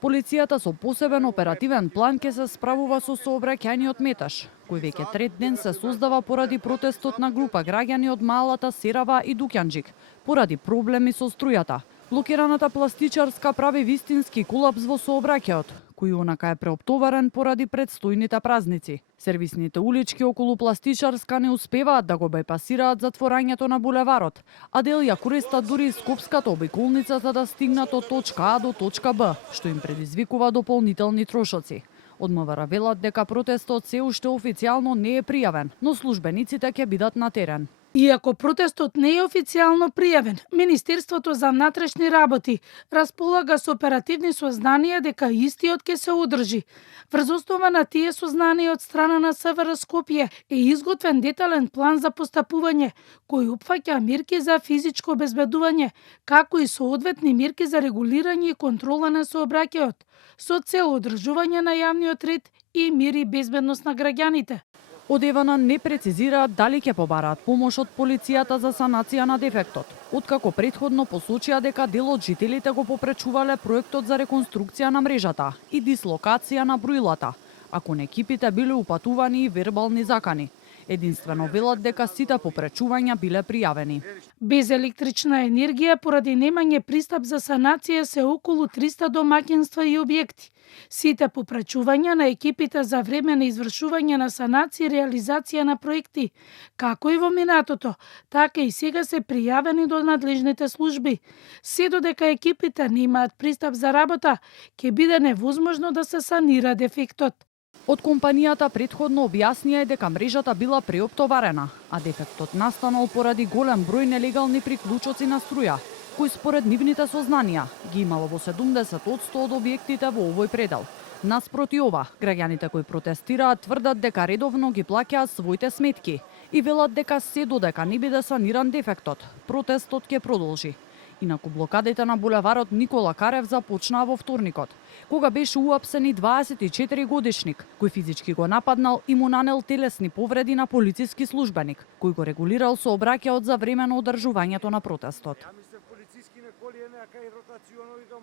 Полицијата со посебен оперативен план ќе се справува со сообраќајниот метеж, кој веќе трет ден се создава поради протестот на група граѓани од малата Серава и Дукјанџик, поради проблеми со струјата. Блокираната пластичарска прави вистински колапс во сообраќајот, кој онака е преоптоварен поради предстојните празници. Сервисните улички околу пластичарска не успеваат да го бајпасираат затворањето на булеварот, а дел ја користат дури Скопската обиколница за да стигнат од точка А до точка Б, што им предизвикува дополнителни трошоци. Од МВР велат дека протестот се уште официјално не е пријавен, но службениците ќе бидат на терен. Иако протестот не е официјално пријавен, Министерството за внатрешни работи располага со оперативни сознанија дека истиот ќе се одржи. Врз основа на тие сознанија од страна на СВР Скопје е изготвен детален план за постапување, кој опфаќа мерки за физичко обезбедување, како и соодветни мерки за регулирање и контрола на сообраќајот, со цел одржување на јавниот ред и мир и безбедност на граѓаните. Од ЕВН не прецизираат дали ќе побараат помош од полицијата за санација на дефектот, откако претходно посочија дека дел од жителите го попречувале проектот за реконструкција на мрежата и дислокација на броилата, а кон екипите биле упатувани и вербални закани. Единствено велат дека сите попречувања биле пријавени. Без електрична енергија поради немање пристап за санација се околу 300 домаќинства и објекти. Сите попречувања на екипите за време на извршување на санација и реализација на проекти, како и во минатото, така и сега се пријавени до надлежните служби. Се додека екипите немаат пристап за работа, ќе биде невозможно да се санира дефектот. Од компанијата претходно објаснија дека мрежата била преоптоварена, а дефектот настанал поради голем број нелегални приклучоци на струја, кои според нивните сознанија ги имало во 70% од објектите во овој предел. Наспроти ова, граѓаните кои протестираат тврдат дека редовно ги плаќаат своите сметки и велат дека се додека не биде саниран дефектот, протестот ќе продолжи. Инаку блокадите на булеварот Никола Карев започнаа во вторникот, кога беше уапсен и 24 годишник, кој физички го нападнал и му нанел телесни повреди на полициски службеник, кој го регулирал сообраќајот за време на одржувањето на протестот.